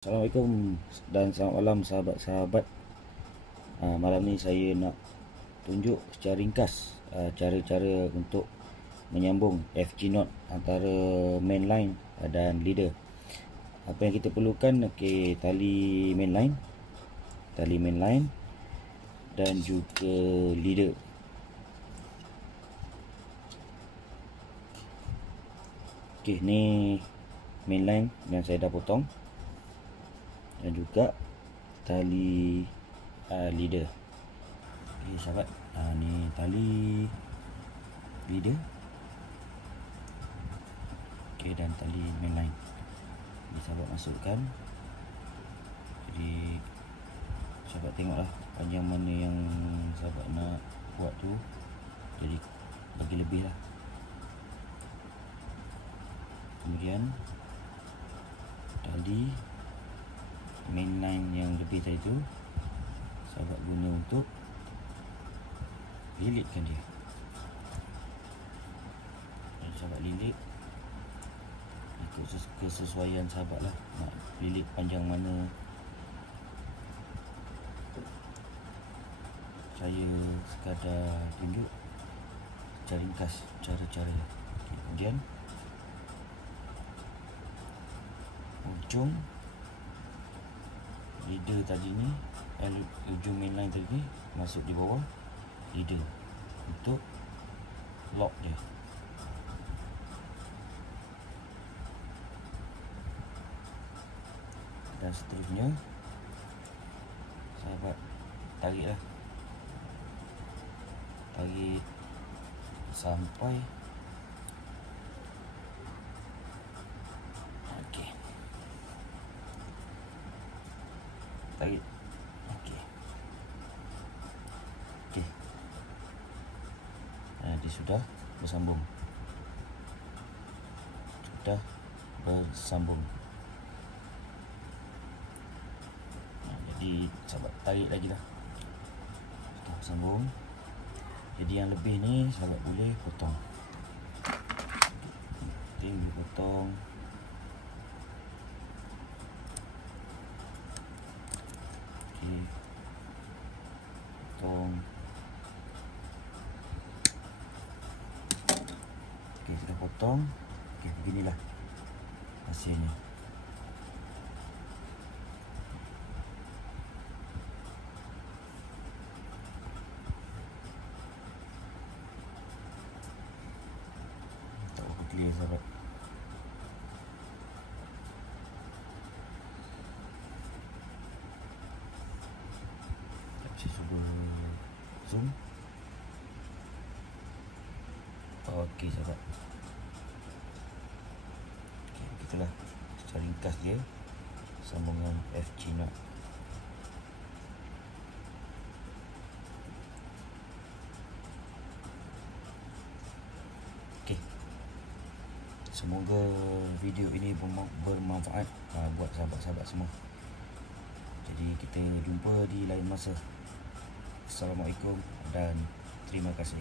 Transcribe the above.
Assalamualaikum dan selamat malam sahabat-sahabat. Malam ni saya nak tunjuk secara ringkas cara-cara untuk menyambung FG Note antara mainline dan leader. Apa yang kita perlukan, tali mainline dan juga leader. Ni mainline yang saya dah potong dan juga tali leader. Sahabat, ni tali leader dan tali mainline. Ni sahabat masukkan. Jadi sahabat tengoklah panjang mana yang sahabat nak buat tu, jadi bagi lebih lah. Kemudian tali mainline yang lebih tadi tu sahabat guna untuk lilitkan dia. Dan sahabat lilit ikut kesesuaian sahabat lah, nak lilit panjang mana. Saya sekadar tunjuk secara ringkas cara-cara. Kemudian ujung leader tadi ni, ujung mainline tadi ni masuk di bawah leader untuk lock dia. Dan seterusnya sahabat tarik sampai tarik. Dia sudah bersambung. Jadi sahabat tarik lagi lah. Sudah bersambung. Jadi yang lebih ni sahabat boleh potong. Boleh potong. Sudah potong. Beginilah hasilnya. Tak apa clear sahabat. Saya cuba zoom. Okey sahabat. Begitulah secara ringkas dia sambungan FG Note. Semoga video ini bermanfaat buat sahabat-sahabat semua. Jadi kita jumpa di lain masa. Assalamualaikum dan terima kasih.